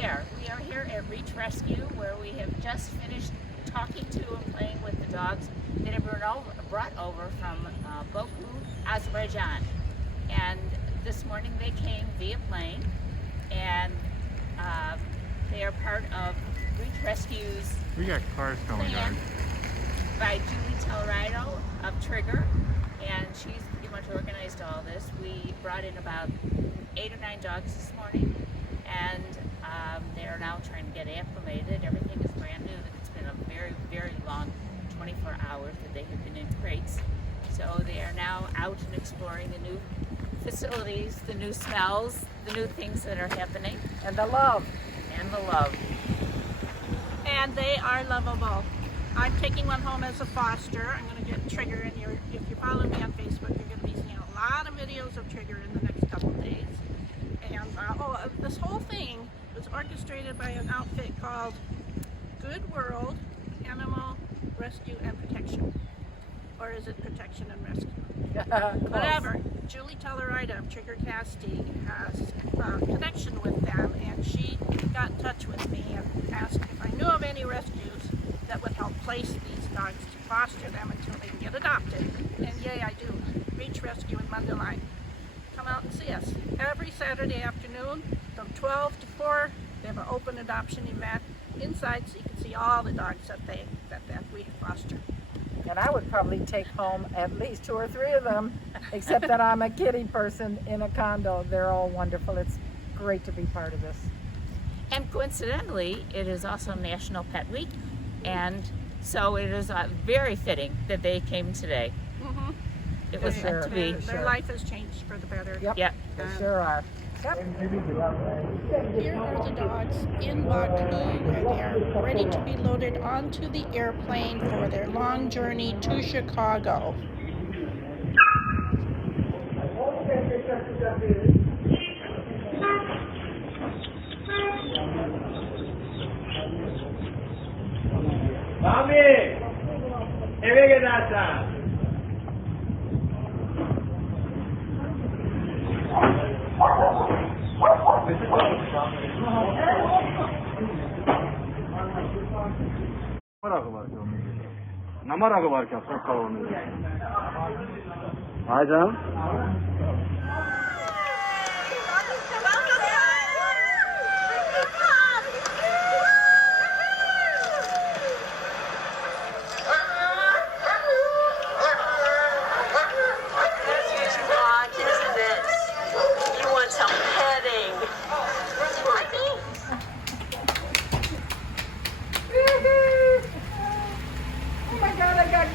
there. We are here at Reach Rescue, where we have just finished talking to and playing with the dogs that have been brought over from Baku, Azerbaijan. And this morning they came via plane, and they are part of Reach Rescue's We got cars coming plan on. by Julie Townline Road of Trigger, and she's pretty much organized all this. We brought in about 8 or 9 dogs this morning, and they are now trying to get acclimated. Everything is brand new. It's been a very, very long 24 hours that they have been in crates. So they are now out and exploring the new facilities, the new smells, the new things that are happening. And the love. And the love. And they are lovable. I'm taking one home as a foster. I'm going to get Trigger in your, if you follow me on Facebook, you're going to be seeing a lot of videos of Trigger in the next couple of days. And this whole thing was orchestrated by an outfit called Good World Animal Rescue and Protection. Or is it Protection and Rescue? Whatever. Julie Tellerida of Trigger Casting has a connection with them, and she got in touch with me and asked if I knew of any rescues that would help place these dogs to foster them until they can get adopted. And yay, I do. Reach Rescue in Mundelein. Come out and see us. Every Saturday afternoon from 12 to 4, they have an open adoption event inside, so you can see all the dogs that we foster. And I would probably take home at least 2 or 3 of them, except that I'm a kitty person in a condo. They're all wonderful. It's great to be part of this. And coincidentally, it is also National Pet Week, and so it is very fitting that they came today. Mm-hmm. It was meant to be. Their life has changed for the better. Yep. Yep. They sure are. Yep. Here are the dogs in Baku, where they are ready to be loaded onto the airplane for their long journey to Chicago. Mami, eve gidersen. Namarağı var ki aslında kavanoz. Haydi.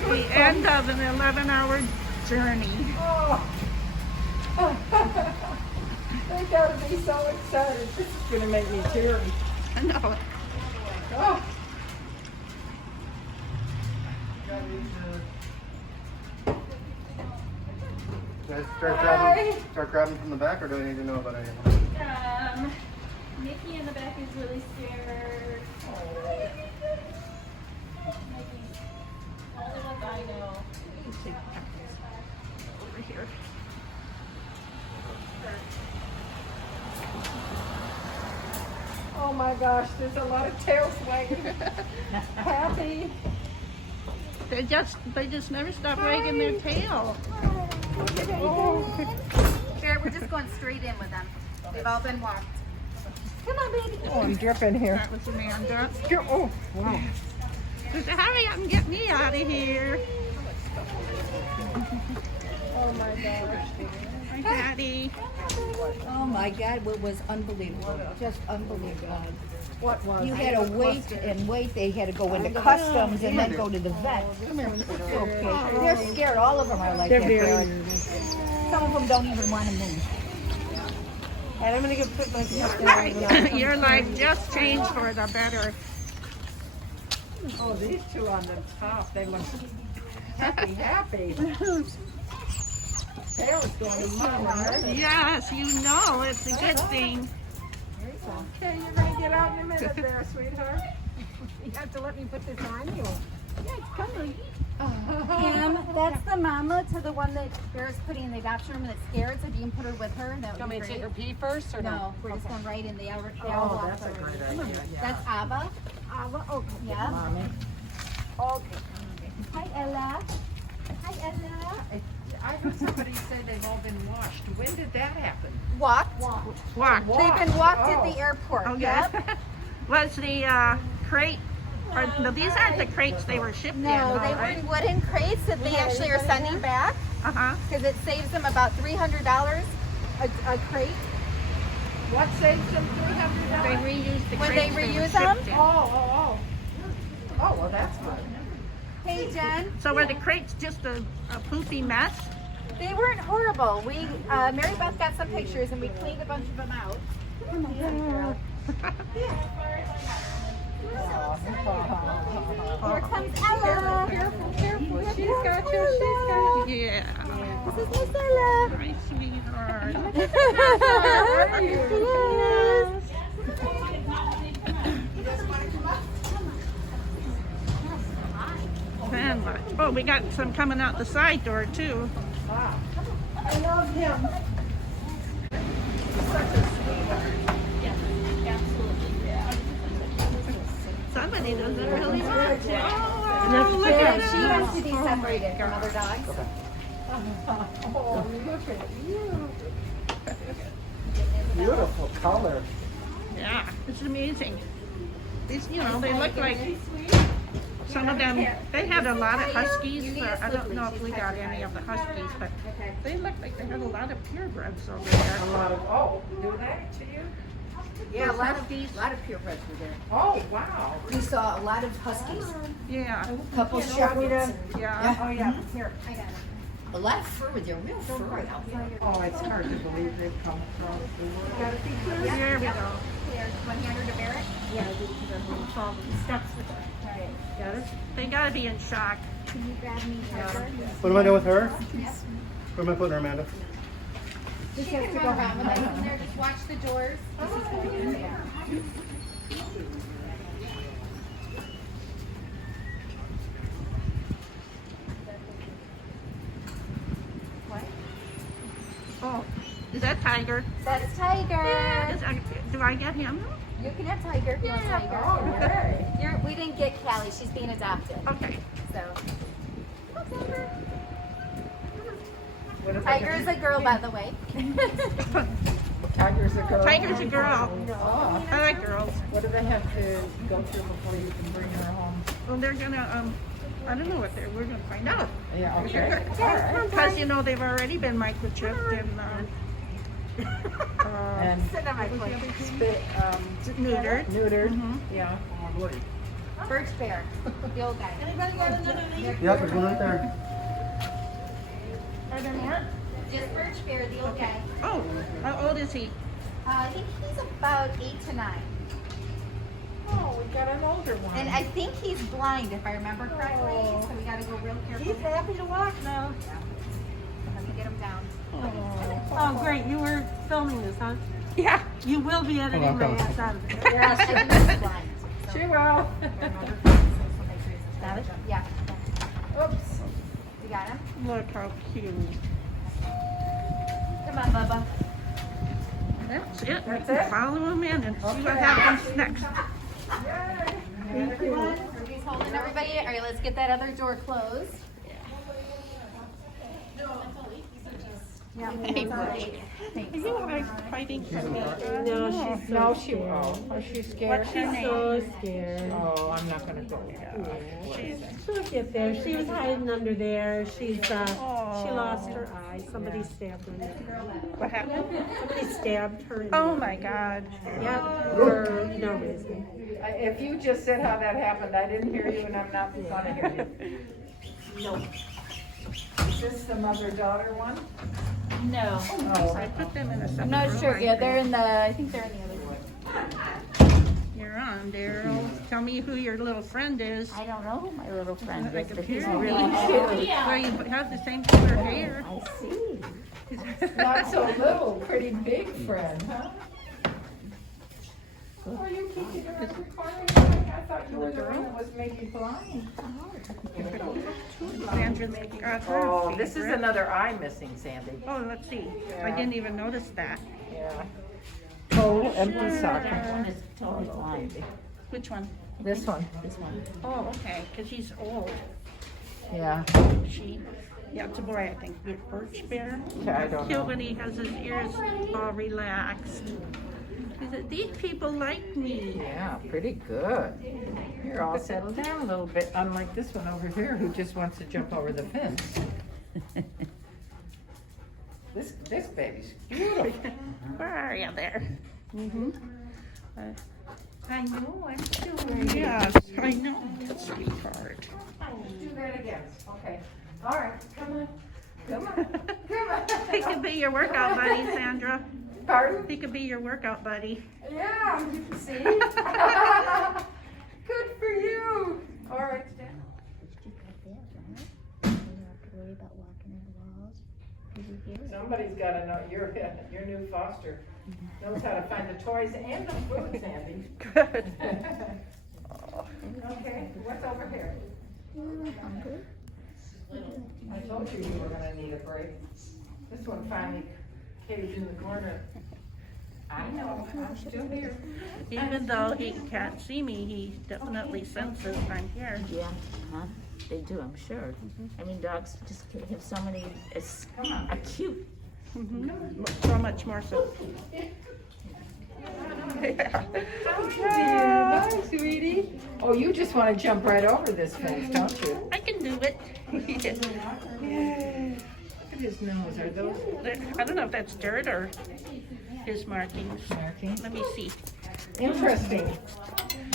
The end of an 11-hour journey. Oh. They gotta be so excited. This is gonna make me teary. I know. Oh. Guys start grabbing from the back, or do I need to know about anything? Nikki in the back is really scared. Only ones I know. Over here. Oh my gosh, there's a lot of tail swinging. Happy. They just never stop wagging their tail. Here, we're just going straight in with them. They've all been walked. Come on, baby. Oh, I'm dripping here. That was Amanda. Oh, wow. She said, hurry up and get me out of here. Oh my gosh. Hi, Daddy. Oh my God, it was unbelievable, just unbelievable. What was You it? had to wait and wait, they had to go into customs and then go to the vet. Okay. They're scared, all of them are like that. Some of them don't even want to move. And I'm gonna go put my stuff down. Your life just changed for the better. Oh, these two on the top, they look happy. Tail's going to mama. Yes, you know it's a good thing. Okay, you're gonna get out in a minute there, sweetheart. You have to let me put this on you. Yeah, come on. Pam, that's the mama to the one that Bear's putting in the adoption room that's scared, so if you can put her with her, that would be great. her pee first or No, we're just going right in the hour. Oh, that's a great idea, yeah. That's Abba. Ava, okay. Yeah. Mommy. Okay. Hi, Ella. Hi, Ella. I heard somebody say they've all been washed. When did that happen? Walked. Walk. They've been walked at Oh. the airport. Okay. Yep. Was the crate, or, no, these aren't the crates they were shipped in, No, though, they were right? in wooden crates that they actually are sending back Uh-huh. because it saves them about $300 a crate What saves them $300? They reused the when crates they were reuse them. shipped in. Oh, well, that's good. Hey, Jen. So were the crates just a poopy mess? They weren't horrible. We, Mary Beth got some pictures and we cleaned a bunch of them out. Come on, girl. Here comes Ella. Careful, careful. She's got you. She's got you. Yeah. This is Miss Ella. My sweetheart. How are you? Man, oh, we got some coming out the side door too. I love him. Somebody doesn't really want to. Oh, look Yeah, at she that. wants to be separated from other dogs. Oh, look at you. Beautiful color. Yeah, it's amazing. These, you know, they look like some of them. They had a lot of huskies. I don't know if we got any of the huskies, but they look like they had a lot of purebreds over there. A lot of, oh, do they to you? Yeah, a lot of purebreds were there. Oh, wow. We saw a lot of huskies, Yeah, couple shepherds, yeah. Oh, yeah, here. I got it. a lot of fur with their real furry out there. Oh, it's hard to believe they've come across the world. Gotta be clear. There we go. Here, one hander to Barrett. Got it? They gotta be in shock. Can you grab me Tiger? What am I doing with her? Where am I putting her, Amanda? She can go around with us in there. Just watch the doors. Oh, is that Tiger? That's Tiger. Do I get him? You can have Tiger if you want Tiger. Okay. We didn't get Callie. She's being adopted. Okay. So. What if Tiger's a girl, by the way. Tiger's a girl? Tiger's a girl. Oh, I like girls. what do they have to go through before you can bring her home? Well, they're gonna, I don't know what we're gonna find out. Yeah, okay. All right. Because, you know, they've already been microchipped and, And Sit on my plate. neutered. neutered, yeah. Birch Bear, the old guy. Anybody got another name? Yeah, there's one right there. Are there more? Just Birch Bear, the old guy. Oh, how old is he? I think he's about 8 to 9. Oh, we got an older one. And I think he's blind, if I remember correctly. So we gotta go real careful. He's happy to walk now. Let me get him down. Oh, great. You were filming this, huh? Yeah. You will be editing Hold my on, ass out of it. I think he's blind. She will. Got it? Yeah. Oops. You got him? Look how cute. Come on, Bubba. That's it. We That's can it? follow him in and see what Okay. happens next. Everyone, he's holding everybody. All right, let's get that other door closed. Yeah. Are you fighting for me? No, she's No, she won't. Oh, she's scared? she's so scared. Oh, I'm not gonna go. She'll get there. She was hiding under there. She lost her eye. Somebody stabbed her. What happened? Somebody stabbed her. In Oh the- my God. Yep, for no reason. If you just said how that happened, I didn't hear you and I'm not gonna hear you. No. Is this the mother-daughter one? No. Oh. I put them in a separate I'm not room, sure. I Yeah, think. they're in the. I think they're in the other room. You're on, Daryl. Tell me who your little friend is. I don't know who my little friend Like is, a but he's pyramid. really cute. Where you have the same color hair. I see. Not so little, pretty big friend, huh? Oh, you keep it around the corner. I thought you were the one that was maybe blind. Sandra's got her Oh, this is favorite. another eye missing, Sandy. Oh, let's see. I didn't even notice that. Yeah. Total empty socket. One is totally blind. Which one? This one. This one. Oh, okay, because he's old. Yeah. She, yeah, it's a boy, I think. Birch bear. I don't Cute know. when he has his ears all relaxed. He said, these people like me. Yeah, pretty good. You're all settled down a little bit, unlike this one over here who just wants to jump over the fence. This baby's beautiful. Where are you there? I know, I'm still wearing it. Yes, I know. Sweetheart. Do that again. Okay. All right, come on. Come on. Come on. He could be your workout buddy, Sandra. Pardon? He could be your workout buddy. Yeah, see? Good for you. All right, Stan. Somebody's got to know, your new foster knows how to find the toys and the food, Sandy. Good. Okay, what's over here? I told you you were gonna need a break. This one finally caved in the corner. I know, I'm still here. Even though he can't see me, he definitely senses I'm here. Yeah, they do, I'm sure. I mean, dogs just have so many, it's acute. So much more so. Hi, sweetie. Oh, you just want to jump right over this fence, don't you? I can do it. Look at his nose. Are those I don't know if that's dirt or his markings. markings? Let me see. Interesting.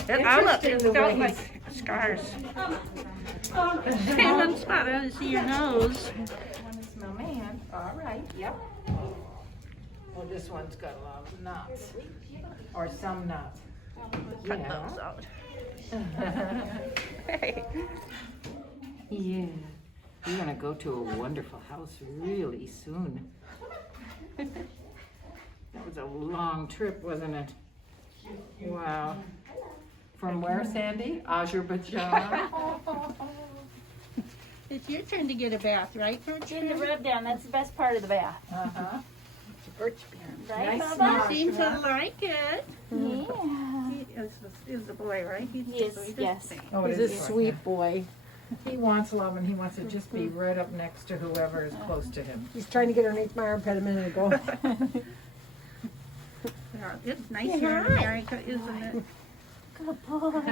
It Interesting the felt way like scars. Same one spot. I didn't see your nose. Snowman. All right. Yep. Well, this one's got a lot of knots, or some knots. Cut those out. Hey. Yeah. You're gonna go to a wonderful house really soon. That was a long trip, wasn't it? Wow. From where, Sandy? Azerbaijan? It's your turn to get a bath, right, Doing the Gertrude? rub down, that's the best part of the bath. Uh-huh. Right, Nice Baba? He seems to like it. Yeah. He is the boy, right? He's the Yes, sweetest yes. thing. Oh, He's a sweet boy. He wants love and he wants to just be right up next to whoever is close to him. He's trying to get underneath my armpit a minute ago. Yeah, it's nice here in America, isn't it? Good boy.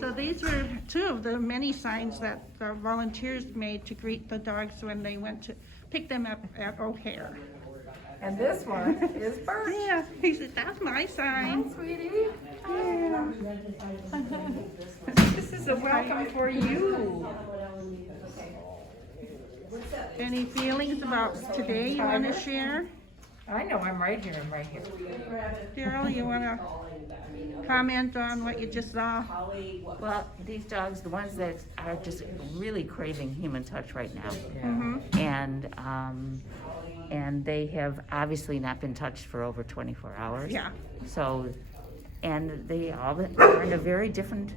So these were two of the many signs that the volunteers made to greet the dogs when they went to pick them up at O'Hare. And this one is Birch. Yeah, he said, that's my sign. Sweetie. This is a welcome for you. Any feelings about today you want to share? I know, I'm right here, Daryl, you want to comment on what you just saw? Well, these dogs, the ones that are just really craving human touch right now. And they have obviously not been touched for over 24 hours. Yeah. So, and they all are in a very different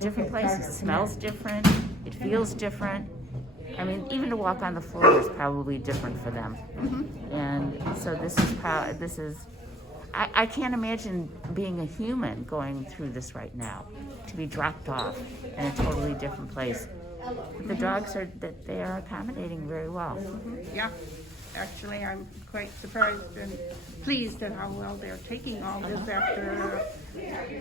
places. It smells different, it feels different. I mean, even to walk on the floor is probably different for them. And so this is, I can't imagine being a human going through this right now, to be dropped off in a totally different place. But the dogs they are accommodating very well. Yeah, actually, I'm quite surprised and pleased at how well they're taking all this after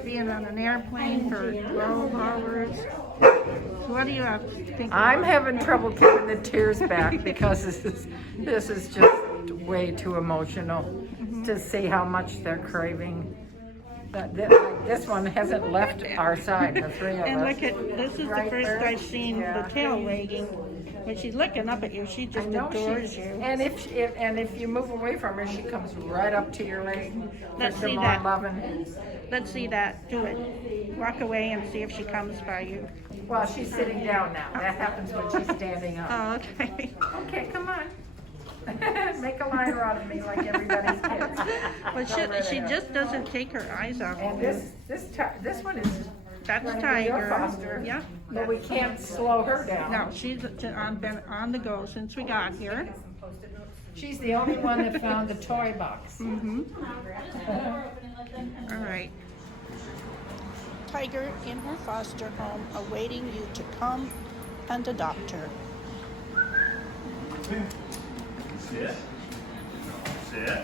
being on an airplane for 12 hours. So what do you have to think I'm about? having trouble keeping the tears back because this is just way too emotional to see how much they're craving. This one hasn't left our side, the three of us. And look at, this is the Right first there. I've seen Yeah. the tail wagging. When she's looking up at you, she I just know adores she, you. and if you move away from her, she comes right up to your leg. Let's for see more that. loving. Let's see that. Do it. Walk away and see if she comes by you. Well, she's sitting down now. That happens when she's standing up. Oh, okay. Okay, come on. Make a liar out of me like everybody's kids. Well, she just doesn't take her eyes off. And this one is That's gonna be Tiger. your foster. Yeah. But we can't slow her down. No, she's been on the go since we got here. She's the only one that found the toy box. Mm-hmm. All right. Tiger in her foster home, awaiting you to come and adopt her. Sit. Sit.